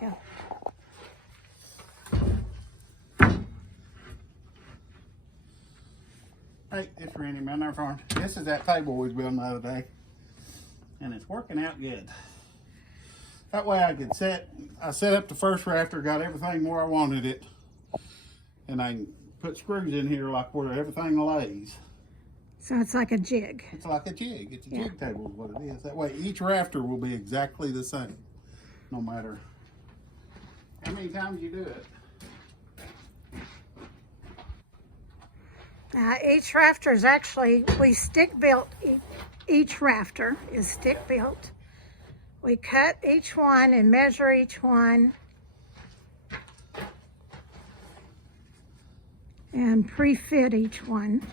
Go. Hey, it's Randy, man. This is that table we was building the other day, and it's working out good. That way I set up the first rafter, got everything where I wanted it, and I can put screws in here like where everything lays. So it's like a jig. It's like a jig. It's a jig table is what it is. That way each rafter will be exactly the same, no matter how many times you do it. Each rafter is actually, we stick built, each rafter is stick built. We cut each one and measure each one and pre-fit each one.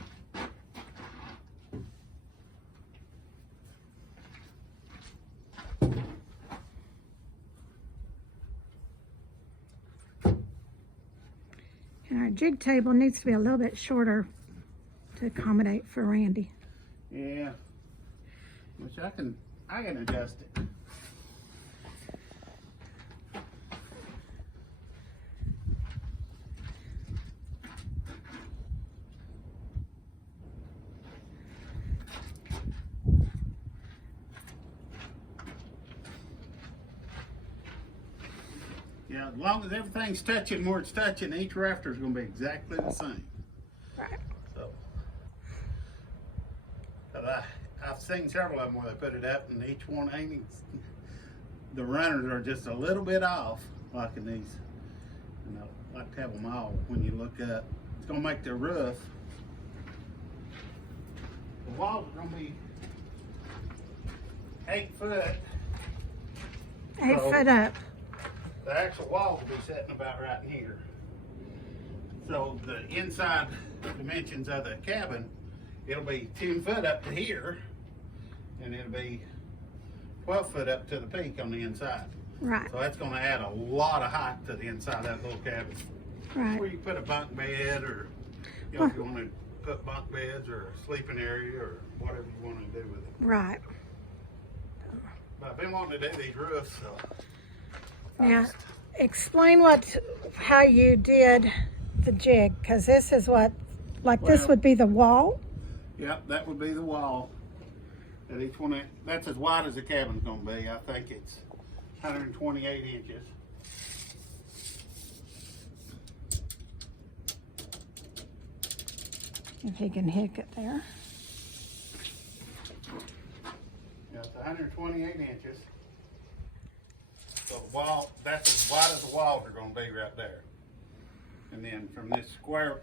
And our jig table needs to be a little bit shorter to accommodate for Randy. Yeah, which I can adjust it. Yeah, as long as everything's touching where it's touching, each rafter is going to be exactly the same. Right. So, but I've seen several of them where they put it up, and each one ain't. The runners are just a little bit off, like in these. You know, like to have them all when you look up. It's going to make the roof. The walls are going to be 8 foot. 8 foot up. The actual wall will be sitting about right in here. So the inside dimensions of the cabin, it'll be 10 foot up to here, and it'll be 12 foot up to the peak on the inside. Right. So that's going to add a lot of height to the inside of that little cabin. Right. Where you put a bunk bed, or you know, if you want to put bunk beds or a sleeping area or whatever you want to do with it. Right. But I've been wanting to do these roofs, so. Now, explain how you did the jig, because this is this would be the wall. Yep, that would be the wall. That each one, that's as wide as the cabin's gonna be. I think it's 128 inches. If he can hook it there. Yeah, it's 128 inches. So the wall, that's as wide as the walls are gonna be right there. And then from this square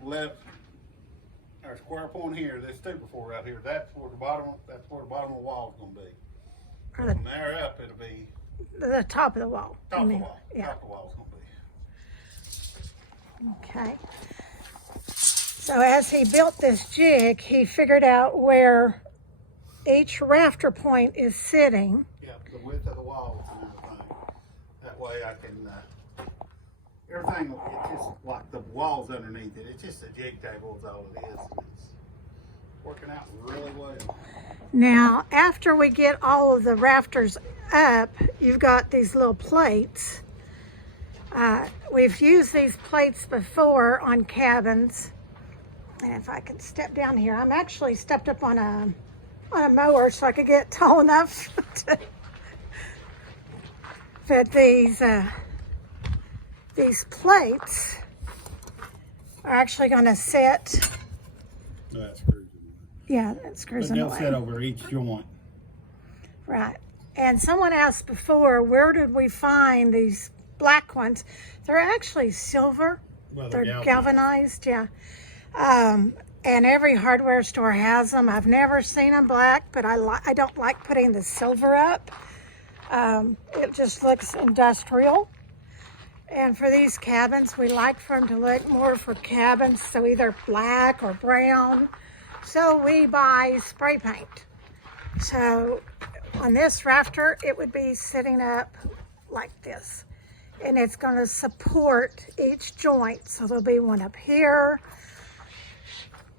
point here, this stupor right here, that's where the bottom of the wall is gonna be. From there up, it'll be the top of the wall. Top of the wall. Yeah. Top of the wall is gonna be. Okay. So as he built this jig, he figured out where each rafter point is sitting. Yeah, the width of the walls and everything. That way I can, everything, it's just like the walls underneath it. It's just a jig table is all it is. It's working out really well. Now, after we get all of the rafters up, you've got these little plates. We've used these plates before on cabins. And if I can step down here, I'm actually stepped up on a mower so I could get tall enough to fit these plates are actually going to sit. No, that screws in the way. Yeah, that screws in the way. They'll sit over each joint. Right. And someone asked before, where did we find these black ones? They're actually silver. Well, they're galvanized, yeah. And every hardware store has them. I've never seen them black, but I don't like putting the silver up. It just looks industrial. And for these cabins, we like for them to look more for cabins, so either black or brown. So we buy spray paint. So on this rafter, it would be sitting up like this. And it's going to support each joint. So there'll be one up here.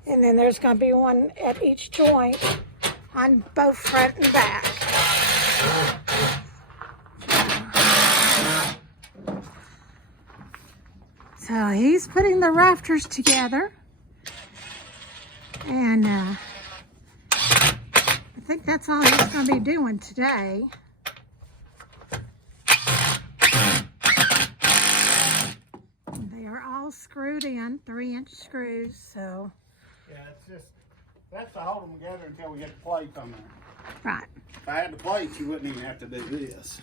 And then there's going to be one at each joint on both front and back. So he's putting the rafters together. And I think that's all he's going to be doing today. They are all screwed in, 3-inch screws, so. Yeah, it's just, that's to hold them together until we get the plates on there. Right. If I had the plates, you wouldn't even have to do this.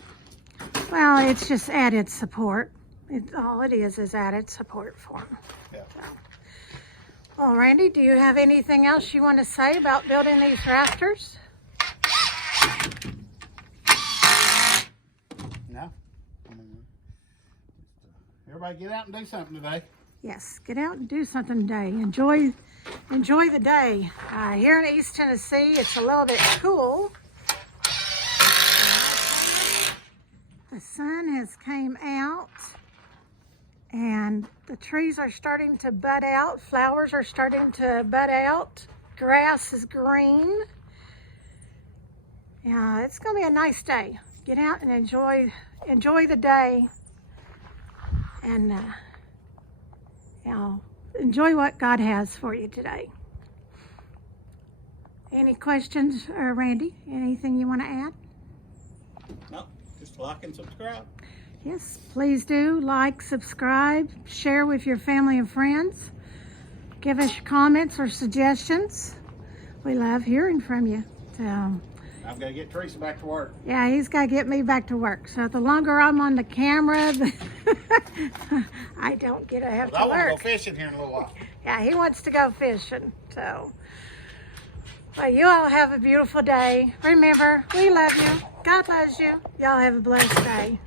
Well, it's just added support. All it is added support for them. Yeah. So. Well, Randy, do you have anything else you want to say about building these rafters? No. Everybody get out and do something today. Yes, get out and do something today. Enjoy the day. Here in East Tennessee, it's a little bit cool. The sun has came out and the trees are starting to bud out. Flowers are starting to bud out. Grass is green. Yeah, it's going to be a nice day. Get out and enjoy the day. And enjoy what God has for you today. Any questions, Randy? Anything you want to add? No, just like and subscribe. Yes, please do like, subscribe, share with your family and friends. Give us your comments or suggestions. We love hearing from you. So, I've got to get Teresa back to work. yeah, he's got to get me back to work. So the longer I'm on the camera, I don't get to have to I want to go work. fishing here in a little while. Yeah, he wants to go fishing. So, well, you all have a beautiful day. Remember, we love you. God loves you. Y'all have a blessed day.